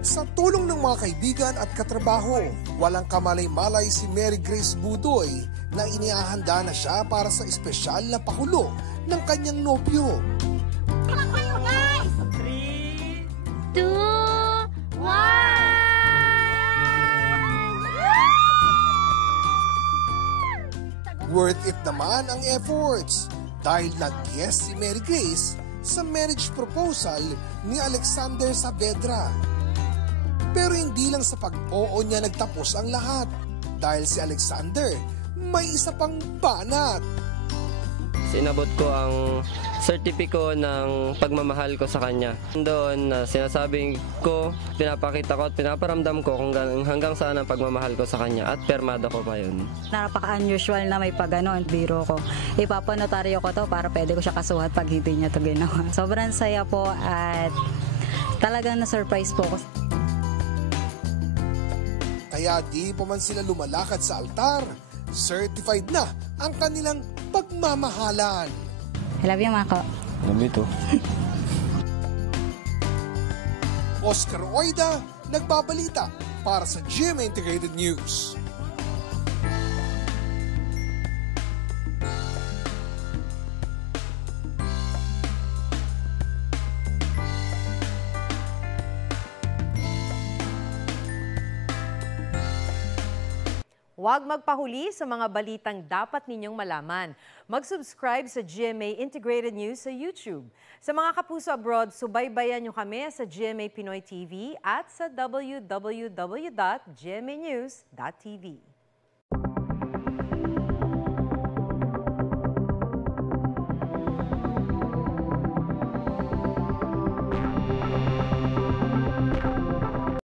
Sa tulong ng mga kaibigan at katrabaho, walang kamalay-malay si Mary Grace Budoy na inihahanda na siya para sa espesyal na pakulo ng kanyang nobyo. 2, 1! Worth it naman ang efforts dahil nag-yes si Mary Grace sa marriage proposal ni Alexander Saavedra. Pero hindi lang sa pag-oo niya nagtapos ang lahat dahil si Alexander may isa pang banat. Sinabot ko ang sertipiko ng pagmamahal ko sa kanya. Doon sinasabing ko, pinapakita ko at pinaparamdam ko kung hanggang saan ang pagmamahal ko sa kanya at permado ko pa yun. Napaka-unusual na may pag-ganon, biro ko. Ipapanotaryo ko to para pwede ko siya kasuhat pag hindi niya to ginawa. Sobrang saya po at talagang na-surprise po ko. Kaya di pa man sila lumalakad sa altar, certified na ang kanilang pagmamahalan. I love you, Mako. Love you too. Oscar Oida, nagbabalita para sa GMA Integrated News. Huwag magpahuli sa mga balitang dapat ninyong malaman. Mag-subscribe sa GMA Integrated News sa YouTube. Sa mga kapuso abroad, subaybayan nyo kami sa GMA Pinoy TV at sa www.gmanews.tv.